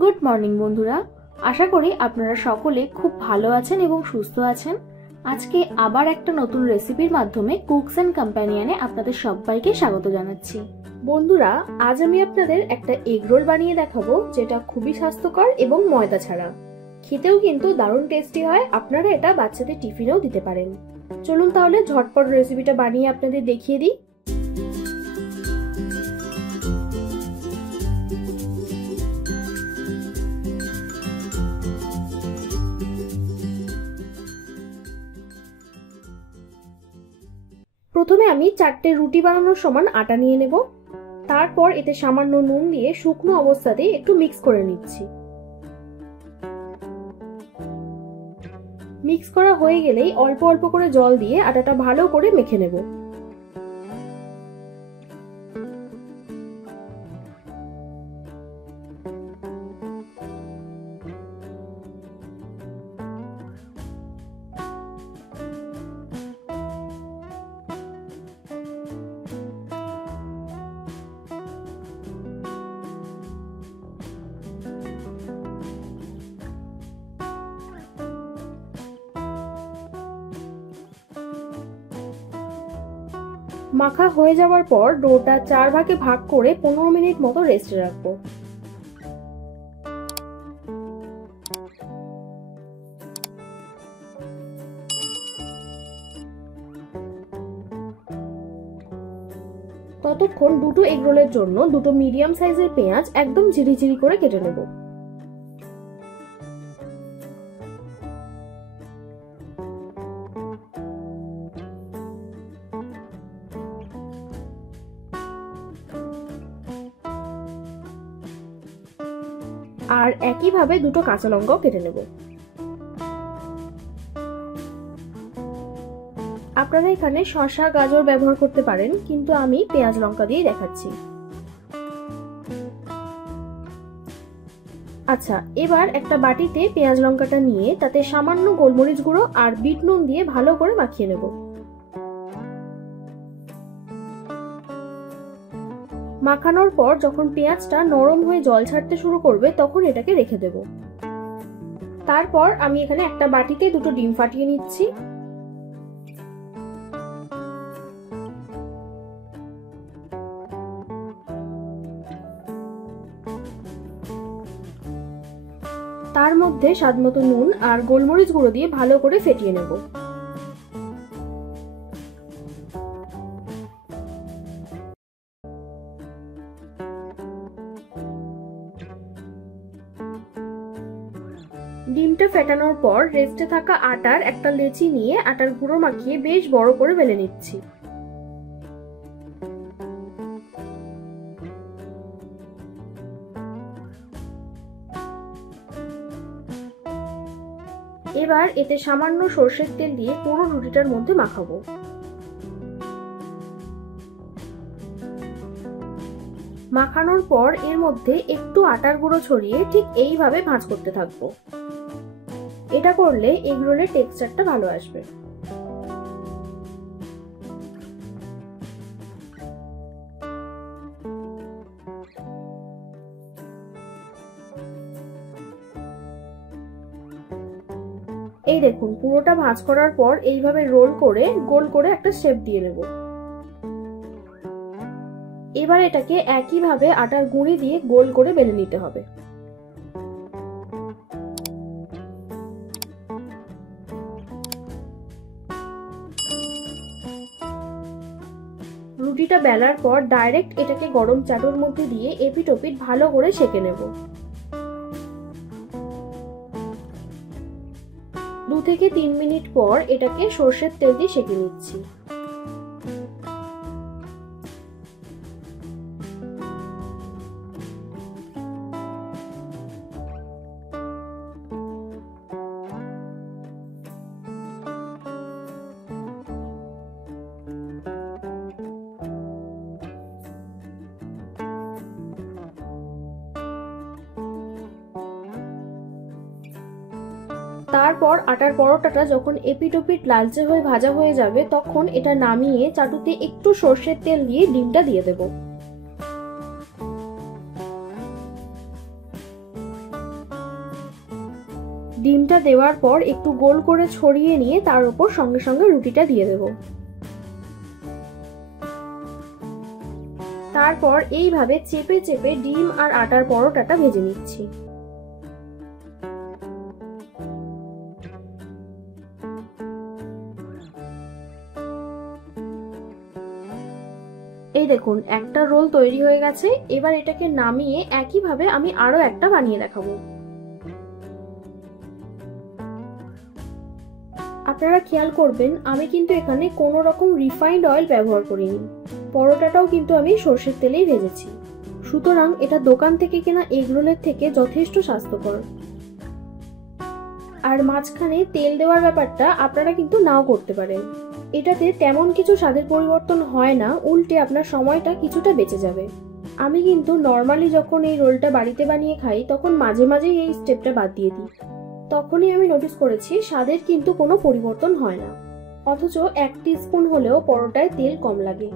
Good morning বন্ধুরা, আশা করি আপনারা সকলে খুব ভালো আছেন এবং সুস্থ আছেন। আজকে আবার একটা নতুন রেসিপির মাধ্যমে কুকস এন্ড কম্প্যানিয়নে আপনাদের সবাইকে স্বাগত জানাচ্ছি। বন্ধুরা, আজ আমি আপনাদের একটা এগ রোল বানিয়ে দেখাবো, যেটা খুবই স্বাস্থ্যকর এবং ময়দা ছাড়া। খেতেও কিন্তু দারুণ টেস্টি হয়। আপনারা এটা বাচ্চাদের টিফিনেও দিতে পারেন। চলুন তাহলে ঝটপট রেসিপিটা বানিয়ে আপনাদের দেখিয়ে দিই। প্রথমে আমি 4টে রুটি বানানোর সমান আটা নিয়ে নেব। তারপর এতে সামান্য নুন দিয়ে শুকনো অবস্থাতেই একটু মিক্স করে নিচ্ছি। মিক্স করা হয়ে গেলেই অল্প অল্প করে জল দিয়ে আটাটা ভালো করে মেখে নেব। মাখা হয়ে যাওয়ার পর ডোটা 4 ভাগে ভাগ করে 15 মিনিট মতো রেস্টে রাখবো। ততক্ষণ দুটো এগ রোলের জন্য দুটো মিডিয়াম সাইজের পেঁয়াজ একদম ঝিরিঝিরি করে কেটে নেব। আর একইভাবে দুটো কাঁচা লঙ্কাও কেটে নেব। আপনারা এখানে শসা গাজর ব্যবহার করতে পারেন, কিন্তু আমি পেঁয়াজ লঙ্কা দিয়ে দেখাচ্ছি। আচ্ছা, এবার একটা বাটিতে পেঁয়াজ লঙ্কাটা নিয়ে তাতে সামান্য গোলমরিচ গুঁড়ো আর বিট নুন দিয়ে ভালো করে মাখিয়ে নেব। মাখানোর পর যখন পেঁয়াজটা নরম হয়ে জল ছাড়তে শুরু করবে তখন এটাকে রেখে দেব। তারপর আমি এখানে একটা বাটিতে দুটো ডিম ফাটিয়ে নিচ্ছি। তার মধ্যে স্বাদমতো নুন আর গোলমরিচ গুঁড়ো দিয়ে ভালো করে ফেটিয়ে নেব। ডিমটা ফেটানোর পর রেস্টে থাকা আটার একটা লেচি নিয়ে আটার গুঁড়ো মাখিয়ে বেশ বড় করে বেলে নিচ্ছি। এবার এতে সামান্য সরষের তেল দিয়ে পুরো রুটিটার মধ্যে মাখাবো। মাখানোর পর এর মধ্যে একটু আটার গুঁড়ো ছড়িয়ে ঠিক এইভাবে ভাঁজ করতে থাকবো। এটা করলে এগ রোলের টেক্সচারটা ভালো আসবে। এই দেখুন, পুরোটা ভাঁজ করার পর এইভাবে রোল করে গোল করে একটা শেপ দিয়ে নেব। এবার এটাকে একইভাবে আটার গুঁড়ি দিয়ে গোল করে বেলে নিতে হবে। রুটিটা বেলার পর ডাইরেক্ট এটাকে গরম চাটুর মধ্যে দিয়ে এপিট ওপিট ভালো করে সেঁকে নেব। 2 থেকে 3 মিনিট পর এটাকে সরষের তেল দিয়ে সেঁকে নিচ্ছি। তারপর আটার পরোটাটা যখন এপিট ওপিট লালচে হয়ে ভাজা হয়ে যাবে তখন এটা নামিয়ে চাটুতে একটু সরষের তেল দিয়ে ডিমটা দিয়ে দেব। ডিমটা দেওয়ার পর একটু গোল করে ছড়িয়ে নিয়ে তার উপর সঙ্গে সঙ্গে রুটিটা দিয়ে দেব। তারপর এইভাবে চেপে চেপে ডিম আর আটার পরোটাটা ভেজে নিচ্ছি। এই দেখুন একটা রোল তৈরি হয়ে গেছে। এবার এটাকে নামিয়ে একইভাবে আমি আরো একটা বানিয়ে দেখাবো। আপনারা খেয়াল করবেন আমি কিন্তু এখানে কোনো রকম রিফাইন্ড অয়েল ব্যবহার করিনি। পরোটাটাও কিন্তু আমি সর্ষের তেলেই ভেজেছি। সুতরাং এটা দোকান থেকে কেনা এগরোলের থেকে যথেষ্ট স্বাস্থ্যকর। আর মাঝখানে তেল দেওয়ার ব্যাপারটা আপনারা কিন্তু নাও করতে পারেন। এটাতে তেমন কিছু স্বাদের পরিবর্তন হয় না, উল্টে আপনার সময়টা কিছুটা বেঁচে যাবে। আমি কিন্তু নর্মালি যখন এই রোলটা বাড়িতে বানিয়ে খাই তখন মাঝে মাঝেই এই স্টেপটা বাদ দিয়ে দিই। তখনই আমি নোটিস করেছি স্বাদের কিন্তু কোনো পরিবর্তন হয় না, অথচ 1 টিস্পুন হলেও পরোটায় তেল কম লাগে।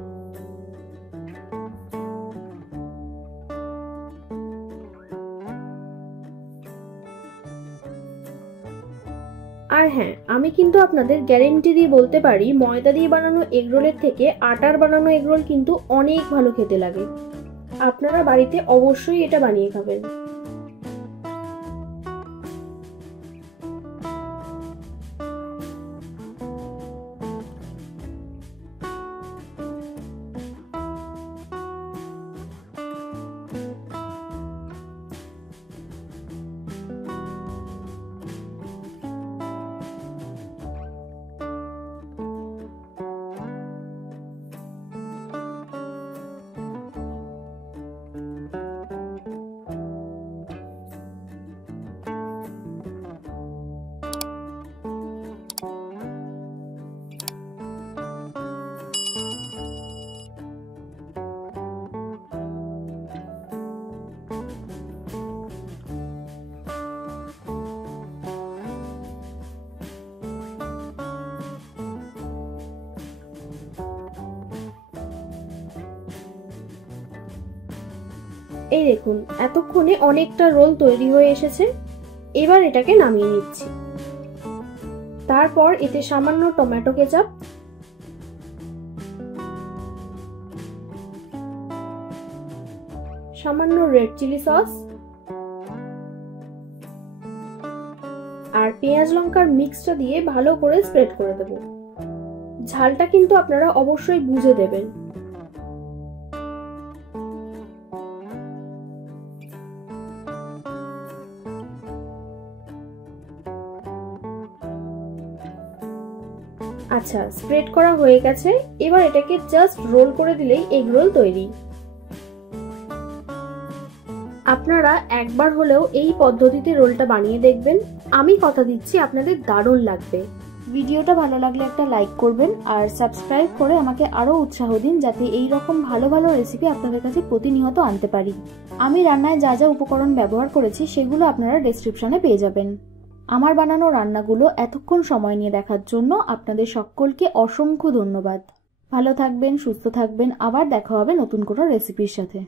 আর হ্যাঁ, আমি কিন্তু আপনাদের গ্যারেন্টি দিয়ে বলতে পারি ময়দা দিয়ে বানানো এগরোলের থেকে আটার বানানো এগরোল কিন্তু অনেক ভালো খেতে লাগে। আপনারা বাড়িতে অবশ্যই এটা বানিয়ে খাবেন। এই দেখুন এতক্ষণে অনেকটা রোল তৈরি হয়ে এসেছে। এবার এটাকে নামিয়ে নিচ্ছি। তারপর এতে সামান্য টমেটো কেচাপ, সামান্য রেড চিলি সস আর পেঁয়াজ লঙ্কার মিক্সটা দিয়ে ভালো করে স্প্রেড করে দেব। ঝালটা কিন্তু আপনারা অবশ্যই বুঝে দেবেন। আচ্ছা, স্প্রেড করা হয়ে গেছে। এবার এটাকে জাস্ট রোল করে দিলেই এগ রোল তৈরি। আপনারা একবার হলেও এই পদ্ধতিতে রোলটা বানিয়ে দেখবেন। আমি কথা দিচ্ছি আপনাদের দারুণ লাগবে। ভিডিওটা ভালো লাগলে একটা লাইক করবেন আর সাবস্ক্রাইব করে আমাকে আরো উৎসাহ দিন, যাতে এই রকম ভালো ভালো রেসিপি আপনাদের কাছে প্রতিনিয়ত আনতে পারি। আমি রান্নায় যা যা উপকরণ ব্যবহার করেছি সেগুলো আপনারা ডেসক্রিপশনে পেয়ে যাবেন। আমার বানানো রান্নাগুলো এতক্ষণ সময় নিয়ে দেখার জন্য আপনাদের সকলকে অসংখ্য ধন্যবাদ। ভালো থাকবেন, সুস্থ থাকবেন। আবার দেখা হবে নতুন কোনো রেসিপির সাথে।